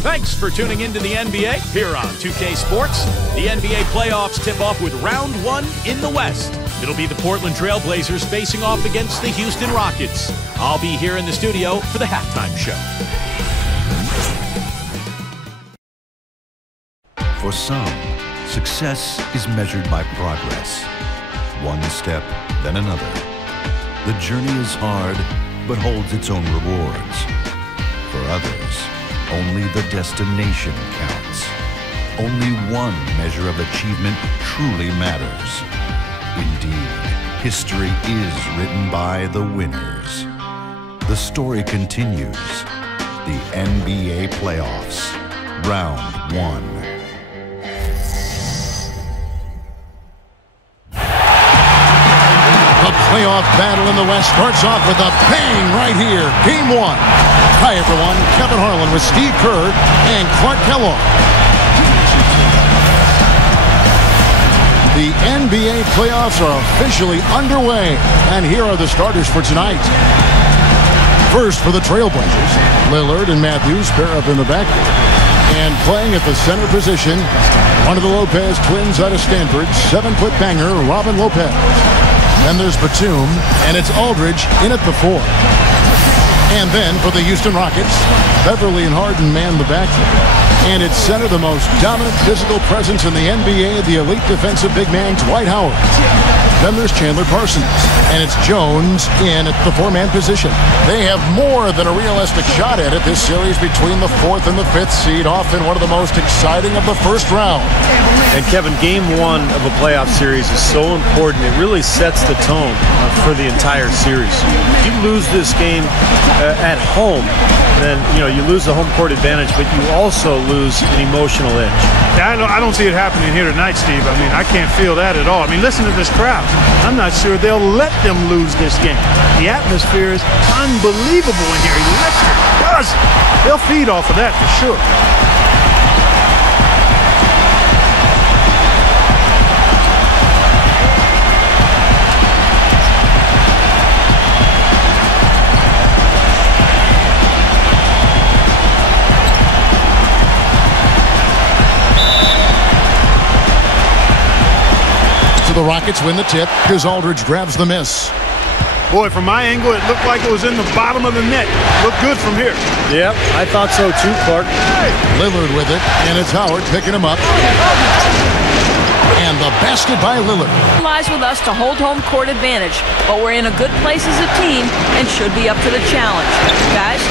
Thanks for tuning into the NBA here on 2K Sports. The NBA playoffs tip off with round one in the West. It'll be the Portland Trail Blazers facing off against the Houston Rockets. I'll be here in the studio for the halftime show. For some, success is measured by progress. One step, then another. The journey is hard, but holds its own rewards. For others, only the destination counts. Only one measure of achievement truly matters. Indeed, history is written by the winners. The story continues. The NBA playoffs, round one. The playoff battle in the West starts off with a bang right here. Game one. Hi, everyone. Kevin Harlan with Steve Kerr and Clark Kellogg. The NBA playoffs are officially underway, and here are the starters for tonight. First for the Trailblazers, Lillard and Matthews pair up in the backcourt. And playing at the center position, one of the Lopez twins out of Stanford, 7-foot banger, Robin Lopez. Then there's Batum, and it's Aldridge in at the 4. And then for the Houston Rockets, Beverly and Harden man the backcourt. And it's center the most dominant physical presence in the NBA, the elite defensive big man, Dwight Howard. Then there's Chandler Parsons, and it's Jones in at the 4-man position. They have more than a realistic shot at it this series between the 4th and the 5th seed, often one of the most exciting of the first round. And Kevin, game one of a playoff series is so important. It really sets the tone for the entire series. If you lose this game at home, then you lose the home court advantage, but you also lose an emotional edge. Yeah, I don't see it happening here tonight, Steve. I mean, I can't feel that at all. I mean, listen to this crowd. I'm not sure they'll let them lose this game. The atmosphere is unbelievable in here. Electric. They'll feed off of that for sure. The Rockets win the tip. Here's Aldridge, grabs the miss. Boy, from my angle, it looked like it was in the bottom of the net. Looked good from here. Yep, I thought so too, Clark. Lillard with it, and it's Howard picking him up. And the basket by Lillard. It lies with us to hold home court advantage, but we're in a good place as a team and should be up to the challenge. Guys?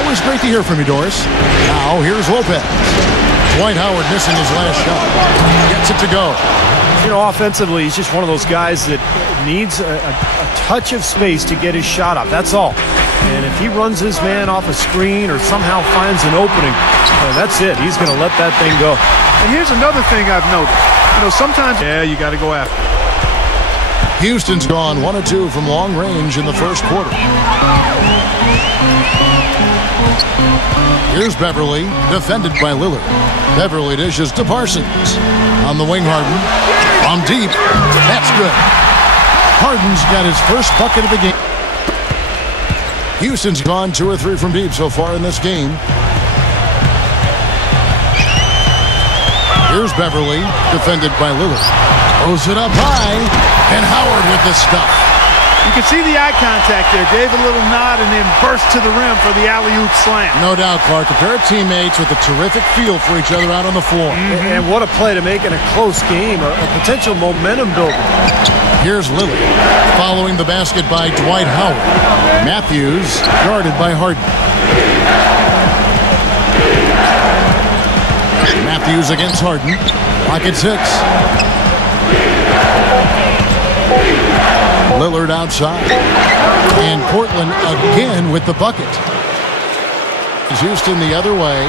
Always great to hear from you, Doris. Now, here's Lopez. Dwight Howard missing his last shot. Gets it to go. Offensively, he's just one of those guys that needs a touch of space to get his shot up. That's all. And if he runs his man off a screen or somehow finds an opening, that's it. He's going to let that thing go. And here's another thing I've noticed. Sometimes, you got to go after it. Houston's gone 1 of 2 from long range in the first quarter. Here's Beverly, defended by Lillard. Beverly dishes to Parsons. On the wing, Harden. From deep. That's good. Harden's got his first bucket of the game. Houston's gone 2 or 3 from deep so far in this game. Here's Beverly, defended by Lillard. Throws it up high, and Howard with the stuff. You can see the eye contact there. Gave a little nod and then burst to the rim for the alley-oop slam. No doubt, Clark. A pair of teammates with a terrific feel for each other out on the floor. And what a play to make in a close game, a potential momentum builder. Here's Lillard, following the basket by Dwight Howard. Matthews guarded by Harden. Matthews against Harden. Pocket 6. Lillard outside. And Portland again with the bucket. Houston the other way.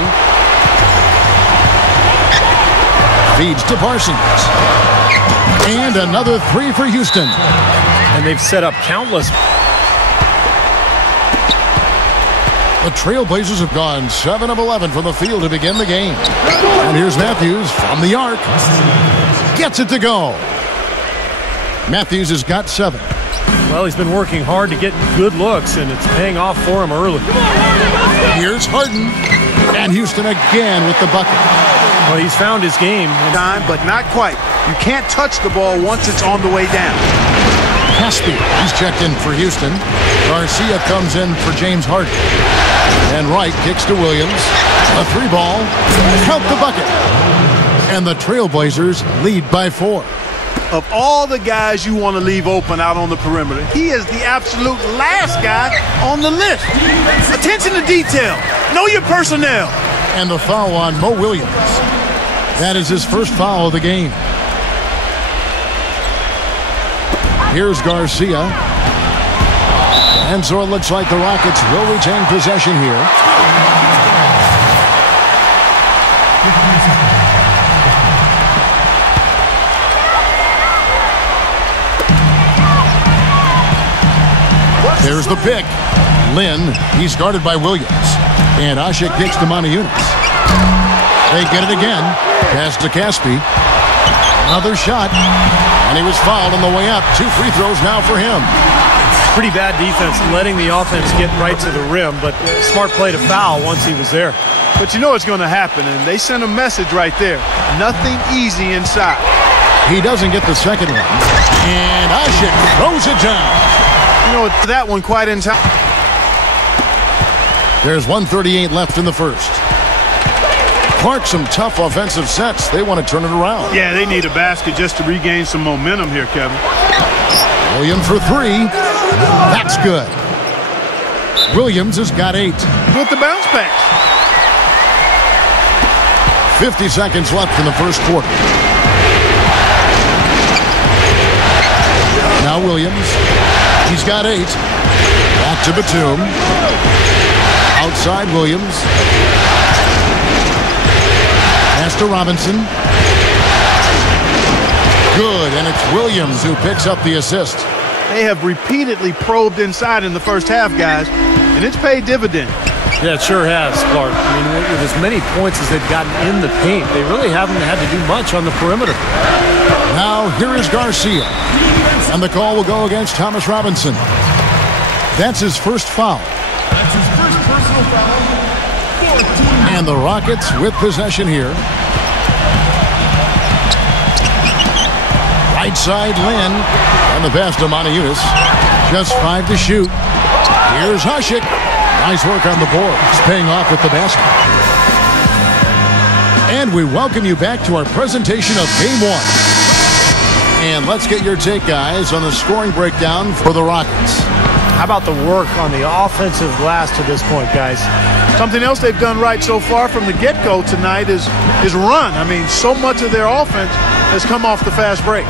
Feeds to Parsons. And another 3 for Houston. And they've set up countless. The Trailblazers have gone 7 of 11 from the field to begin the game. And here's Matthews from the arc. Gets it to go. Matthews has got 7. Well, he's been working hard to get good looks, and it's paying off for him early. Here's Harden. And Houston again with the bucket. Well, he's found his game. Time, but not quite. You can't touch the ball once it's on the way down. Caspi, he's checked in for Houston. Garcia comes in for James Harden. And Wright kicks to Williams. A 3-ball. Count the bucket. And the Trailblazers lead by 4. Of all the guys you want to leave open out on the perimeter, he is the absolute last guy on the list. Attention to detail. Know your personnel. And the foul on Mo Williams. That is his first foul of the game. Here's Garcia. And so it looks like the Rockets will retain possession here. There's the pick. Lynn, he's guarded by Williams. And Asik kicks to Moniunas. They get it again. Pass to Caspi. Another shot. And he was fouled on the way up. 2 free throws now for him. Pretty bad defense, letting the offense get right to the rim, but smart play to foul once he was there. But you know what's going to happen, and they sent a message right there. Nothing easy inside. He doesn't get the second one. And Asik throws it down. You know, that one quite in time. There's 1:38 left in the first. Clark, some tough offensive sets. They want to turn it around. Yeah, they need a basket just to regain some momentum here, Kevin. Williams for 3. That's good. Williams has got 8. With the bounce pass. 50 seconds left in the first quarter. Now Williams. He's got 8. Back to Batum. Outside Williams. Pass to Robinson. Good, and it's Williams who picks up the assist. They have repeatedly probed inside in the first half, guys, and it's paid dividends. Yeah, it sure has, Clark. I mean, with as many points as they've gotten in the paint, they really haven't had to do much on the perimeter. Now, here is Garcia. And the call will go against Thomas Robinson. That's his first foul. That's his first personal foul. 14. And the Rockets with possession here. Right side, Lynn. And the pass to Moniunas. Just 5 to shoot. Here's Asik. Nice work on the board. It's paying off with the basket. And we welcome you back to our presentation of Game 1. And let's get your take, guys, on the scoring breakdown for the Rockets. How about the work on the offensive glass to this point, guys? Something else they've done right so far from the get-go tonight is run. I mean, so much of their offense has come off the fast break.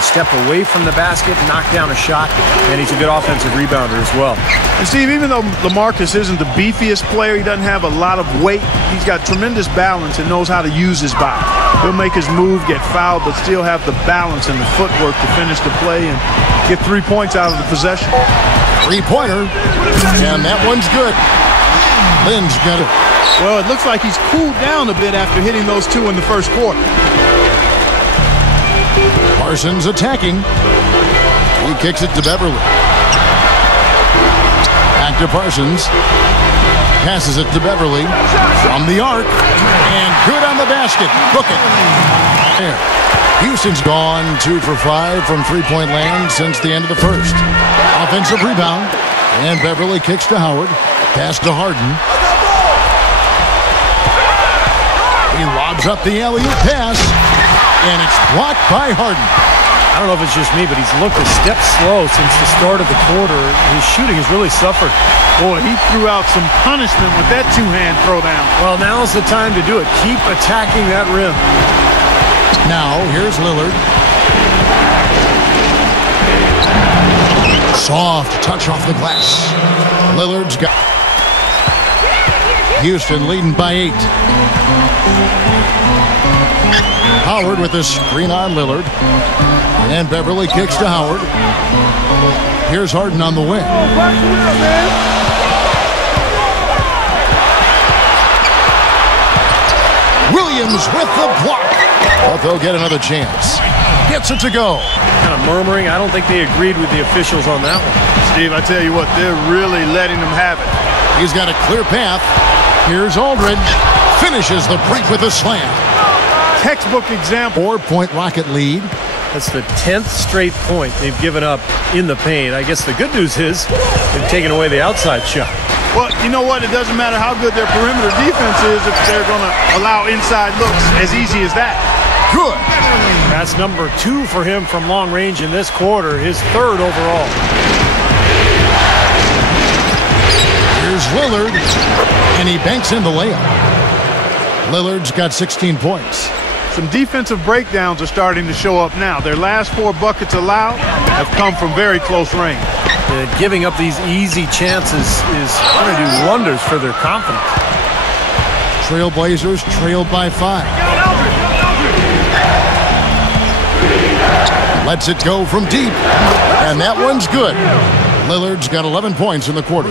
Step away from the basket, knock down a shot, and he's a good offensive rebounder as well. And Steve, even though LaMarcus isn't the beefiest player, he doesn't have a lot of weight, he's got tremendous balance and knows how to use his body. He'll make his move, get fouled, but still have the balance and the footwork to finish the play and get 3 points out of the possession. 3-pointer, and that one's good. Lynn's got it. Well, it looks like he's cooled down a bit after hitting those 2 in the first quarter. Parsons attacking. He kicks it to Beverly. Back to Parsons. Passes it to Beverly from the arc. And good on the basket. Book it. There. Houston's gone 2 for 5 from three-point land since the end of the first. Offensive rebound. And Beverly kicks to Howard. Pass to Harden. He lobs up the alley-oop pass. And it's blocked by Harden. I don't know if it's just me, but he's looked a step slow since the start of the quarter. His shooting has really suffered. Boy, he threw out some punishment with that 2-hand throwdown. Well, now's the time to do it. Keep attacking that rim. Now, here's Lillard. Soft touch off the glass. Lillard's got... Houston leading by 8. Howard with a screen on Lillard. And Beverly kicks to Howard. Here's Harden on the wing. Williams with the block. But they'll get another chance. Gets it to go. Kind of murmuring. I don't think they agreed with the officials on that one. Steve, I tell you what, they're really letting them have it. He's got a clear path. Here's Aldridge. Finishes the break with a slam. Textbook example. 4-point Rocket lead. That's the 10th straight point they've given up in the paint. I guess the good news is they've taken away the outside shot. Well, you know what? It doesn't matter how good their perimeter defense is if they're going to allow inside looks as easy as that. Good. That's number 2 for him from long range in this quarter, his 3rd overall. Here's Lillard, and he banks in the layup. Lillard's got 16 points. Some defensive breakdowns are starting to show up now. Their last 4 buckets allowed have come from very close range. Giving up these easy chances is going to do wonders for their confidence. Trailblazers trailed by 5. Lets it go from deep, and that one's good. Lillard's got 11 points in the quarter.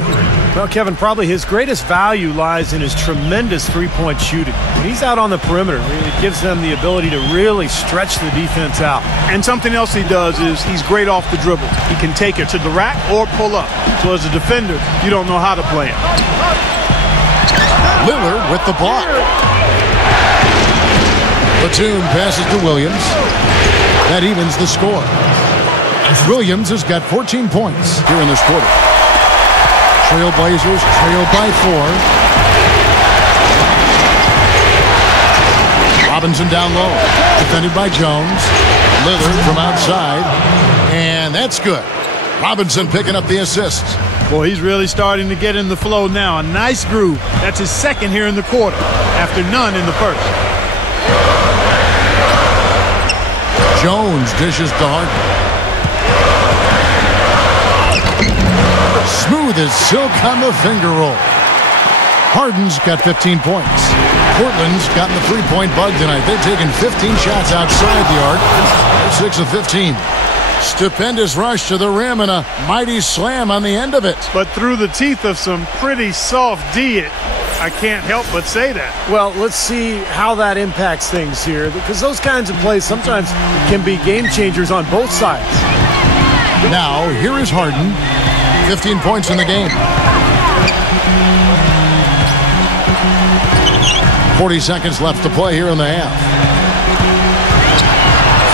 Well, Kevin, probably his greatest value lies in his tremendous three-point shooting. When he's out on the perimeter, it gives them the ability to really stretch the defense out. And something else he does is he's great off the dribble. He can take it to the rack or pull up. So as a defender, you don't know how to play him. Lillard with the block. Batum passes to Williams. That evens the score. Williams has got 14 points here in this quarter. Trailblazers trailed by 4. Robinson down low. Defended by Jones. Lillard from outside. And that's good. Robinson picking up the assist. Boy, he's really starting to get in the flow now. A nice groove. That's his 2nd here in the quarter, after none in the 1st. Jones dishes to Harden. Smooth as silk on the finger roll. Harden's got 15 points. Portland's gotten the three-point bug tonight. They've taken 15 shots outside the arc. They're 6 of 15. Stupendous rush to the rim and a mighty slam on the end of it. But through the teeth of some pretty soft D, I can't help but say that. Well, let's see how that impacts things here, because those kinds of plays sometimes can be game changers on both sides. Now, here is Harden. 15 points in the game. 40 seconds left to play here in the half.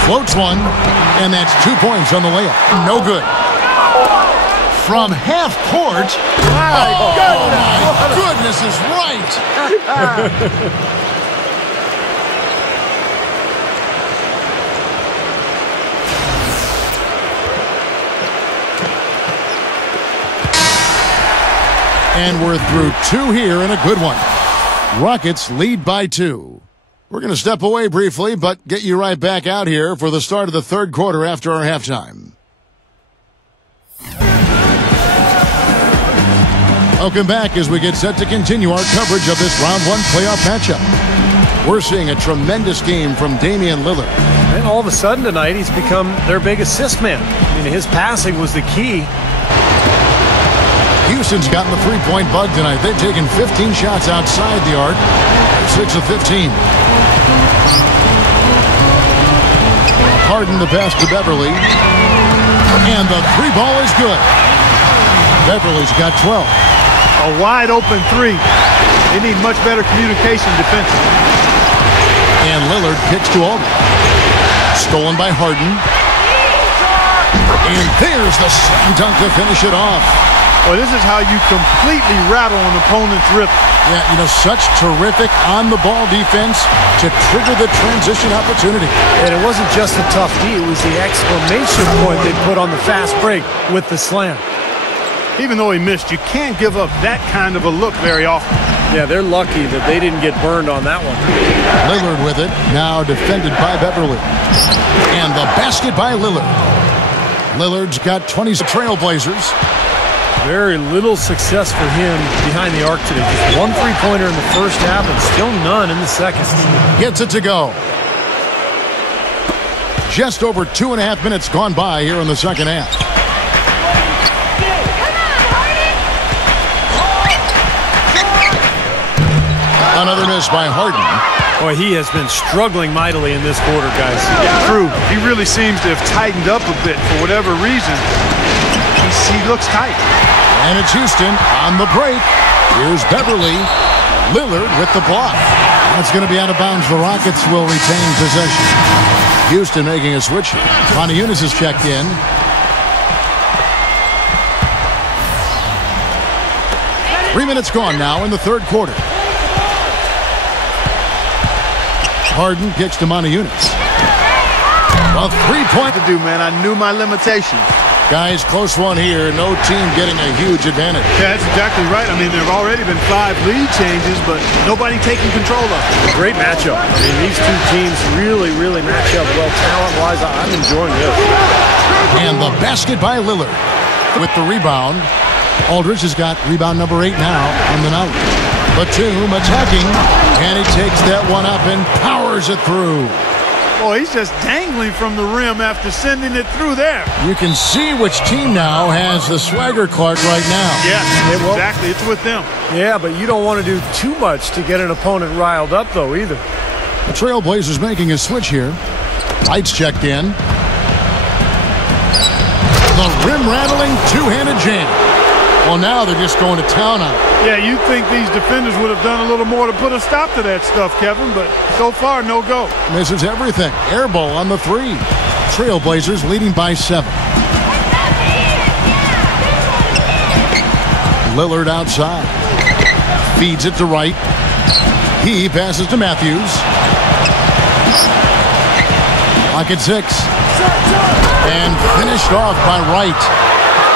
Floats one, and that's 2 points on the layup. No good. From half court. My goodness is right. And we're through 2 here and a good one. Rockets lead by 2. We're going to step away briefly, but get you right back out here for the start of the 3rd quarter after our halftime. Welcome back as we get set to continue our coverage of this round 1 playoff matchup. We're seeing a tremendous game from Damian Lillard. And all of a sudden tonight, he's become their big assist man. I mean, his passing was the key. Houston's gotten the three-point bug tonight. They've taken 15 shots outside the arc. 6 of 15. Harden the pass to Beverly. And the 3 ball is good. Beverly's got 12. A wide open 3. They need much better communication defensively. And Lillard kicks to Aldridge. Stolen by Harden. And there's the slam dunk to finish it off. Well, this is how you completely rattle an opponent's rhythm. Yeah, you know, such terrific on-the-ball defense to trigger the transition opportunity. And it wasn't just a tough D, it was the exclamation point they put on the fast break with the slam. Even though he missed, you can't give up that kind of a look very often. Yeah, they're lucky that they didn't get burned on that one. Lillard with it, now defended by Beverly. And the basket by Lillard. Lillard's got 20 Trailblazers. Very little success for him behind the arc today. Just 1 3-pointer in the first half and still none in the second. Gets it to go. Just over 2.5 minutes gone by here in the second half. Another miss by Harden. Boy, he has been struggling mightily in this quarter, guys. True. He really seems to have tightened up a bit for whatever reason. He looks tight. And it's Houston on the break. Here's Beverly. Lillard with the block. That's going to be out of bounds. The Rockets will retain possession. Houston making a switch. Moniunas is checked in. Three minutes gone now in the third quarter. Harden kicks to Moniunas. A three-point to do, man. I knew my limitations. Guys, close one here. No team getting a huge advantage. Yeah, that's exactly right. I mean, there have already been 5 lead changes, but nobody taking control of it. Great matchup. I mean, these two teams really match up well talent-wise. I'm enjoying this. And the basket by Lillard. With the rebound, Aldridge has got rebound number 8 now on the night. Batum attacking, and he takes that one up and powers it through. Boy, he's just dangling from the rim after sending it through there. You can see which team now has the swagger cart right now. Yeah, exactly. It's with them. Yeah, but you don't want to do too much to get an opponent riled up, though, either. The Trailblazers making a switch here. Lights checked in. The rim-rattling two-handed jam. Well, now they're just going to town on it. Yeah, you'd think these defenders would have done a little more to put a stop to that stuff, Kevin, but so far, no go. Misses everything. Air ball on the 3. Trailblazers leading by 7. Lillard outside. Feeds it to Wright. He passes to Matthews. Pocket 6. And finished off by Wright.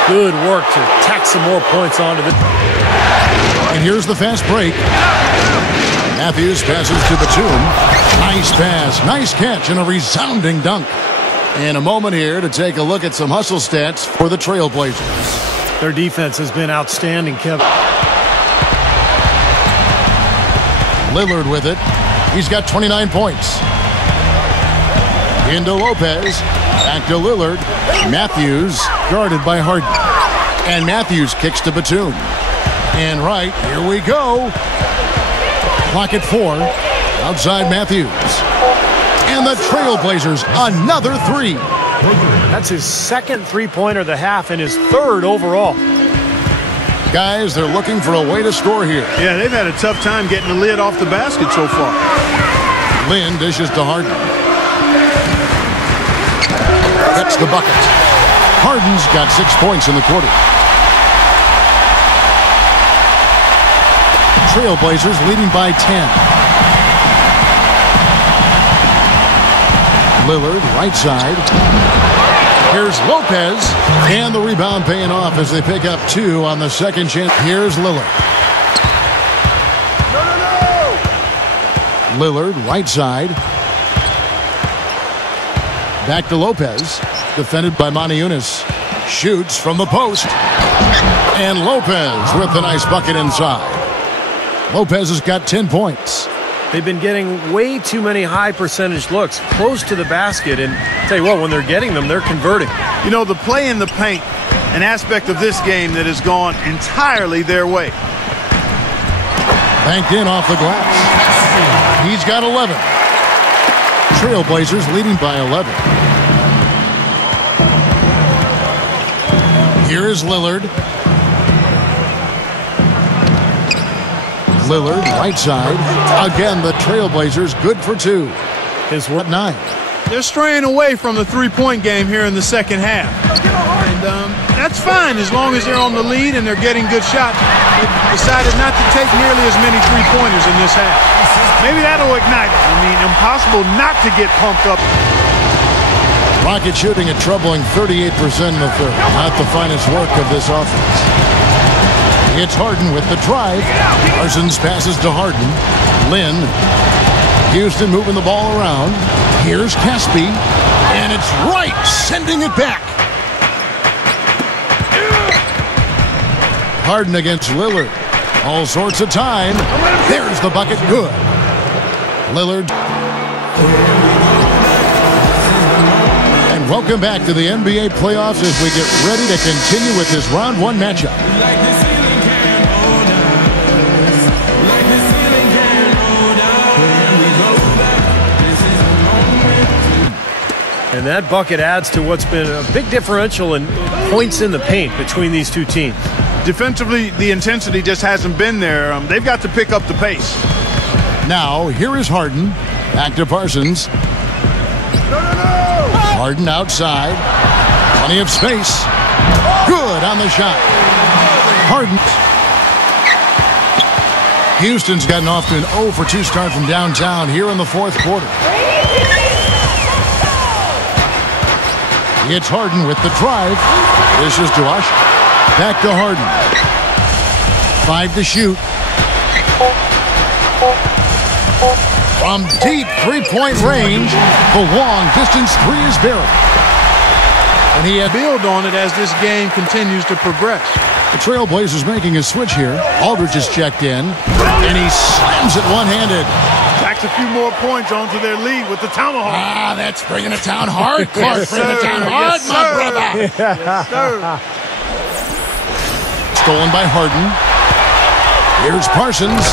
Good work to tack some more points onto the... And here's the fast break. Matthews passes to Batum. Nice pass, nice catch, and a resounding dunk. And a moment here to take a look at some hustle stats for the Trailblazers. Their defense has been outstanding, Kevin. Lillard with it. He's got 29 points. Into Lopez. Back to Lillard. Matthews guarded by Harden. And Matthews kicks to Batum. And right, here we go. Clock at 4. Outside Matthews. And the Trailblazers, another 3. That's his second three-pointer of the half and his third overall. Guys, they're looking for a way to score here. Yeah, they've had a tough time getting the lid off the basket so far. Lynn dishes to Harden. Gets the bucket. Harden's got 6 points in the quarter. Trailblazers leading by 10. Lillard, right side. Here's Lopez. And the rebound paying off as they pick up 2 on the second chance. Here's Lillard. Lillard, right side. Back to Lopez. Defended by Moniunas. Shoots from the post. And Lopez with a nice bucket inside. Lopez has got 10 points. They've been getting way too many high percentage looks close to the basket. And I'll tell you what, when they're getting them, they're converting. You know, the play in the paint, an aspect of this game that has gone entirely their way. Banked in off the glass. He's got 11. Trailblazers leading by 11. Here is Lillard. Lillard, right side. Again, the Trailblazers good for 2. His what 9. They're straying away from the three-point game here in the second half. And that's fine as long as they're on the lead and they're getting good shots. They decided not to take nearly as many three-pointers in this half. Maybe that'll ignite it. I mean, impossible not to get pumped up. Rocket shooting a troubling 38% in the third. Not the finest work of this offense. It's Harden with the drive. Parsons passes to Harden. Lynn. Houston moving the ball around. Here's Caspi. And it's Wright sending it back. Harden against Lillard. All sorts of time. There's the bucket. Good. Lillard. And welcome back to the NBA playoffs as we get ready to continue with this round 1 matchup. And that bucket adds to what's been a big differential in points in the paint between these two teams. Defensively, the intensity just hasn't been there. They've got to pick up the pace. Now, here is Harden. Back to Parsons. Harden outside. Plenty of space. Good on the shot. Harden. Houston's gotten off to an 0 for 2 start from downtown here in the fourth quarter. It's Harden with the drive. This is Duash. Back to Harden. 5 to shoot. From deep three-point range, the long distance three is buried. And he had build on it as this game continues to progress. The Trailblazers making a switch here. Aldridge is checked in, and he slams it one-handed. Backs a few more points onto their lead with the tomahawk. Ah, that's bringing it down hard, Clark. Bringing it down hard, my brother. Yes, sir. Stolen by Harden. Here's Parsons.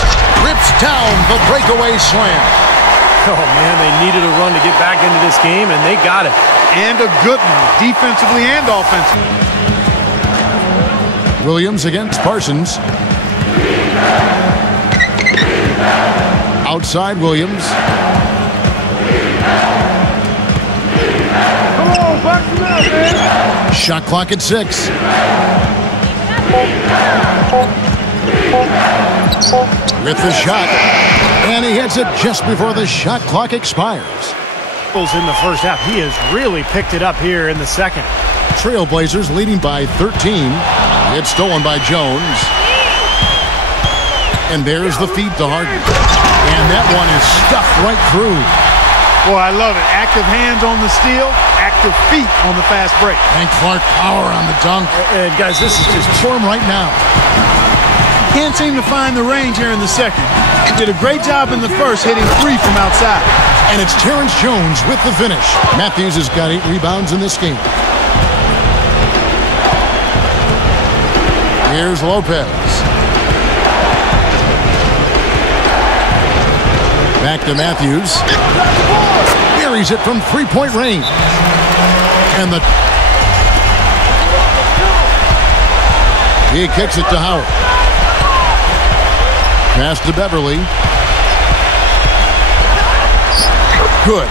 Rips down the breakaway slam. Oh, man, they needed a run to get back into this game, and they got it. And a good one, defensively and offensively. Williams against Parsons. Outside Williams. Come on, box him out, man. Shot clock at 6. With the shot. And he hits it just before the shot clock expires. In the first half, he has really picked it up here in the second. Trailblazers leading by 13. It's stolen by Jones. And there's the feed to Harden. And that one is stuffed right through. Boy, I love it. Active hands on the steal, active feet on the fast break. And Clark power on the dunk. And guys, this is just form right now. Can't seem to find the range here in the second. He did a great job in the first, hitting 3 from outside. And it's Terrence Jones with the finish. Matthews has got 8 rebounds in this game. Here's Lopez. Back to Matthews. Buries it from three-point range. And he kicks it to Howard. Pass to Beverly. Good.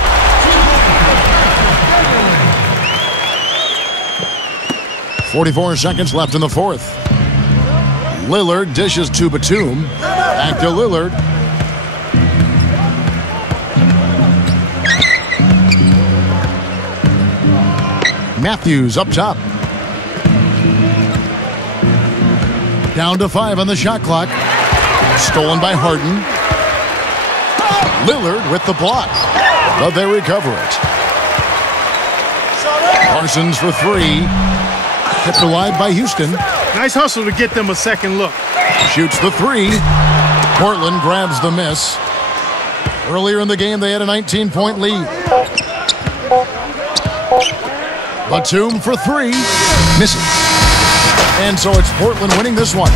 .44 seconds left in the fourth. Lillard dishes to Batum. Back to Lillard. Matthews up top. Down to 5 on the shot clock. Stolen by Harden. Lillard with the block. But they recover it. Parsons for 3. Kept alive by Houston. Nice hustle to get them a second look. Shoots the 3. Portland grabs the miss. Earlier in the game, they had a 19-point lead. Batum for 3. Misses. And so it's Portland winning this one.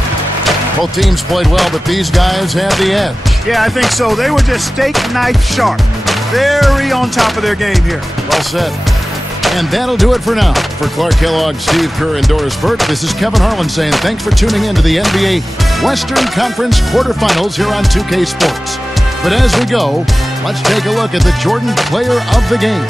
Both teams played well, but these guys have the edge. Yeah, I think so. They were just steak knife sharp. Very on top of their game here. Well said. And that'll do it for now. For Clark Kellogg, Steve Kerr, and Doris Burke, this is Kevin Harlan saying thanks for tuning in to the NBA Western Conference quarterfinals here on 2K Sports. But as we go, let's take a look at the Jordan Player of the Game.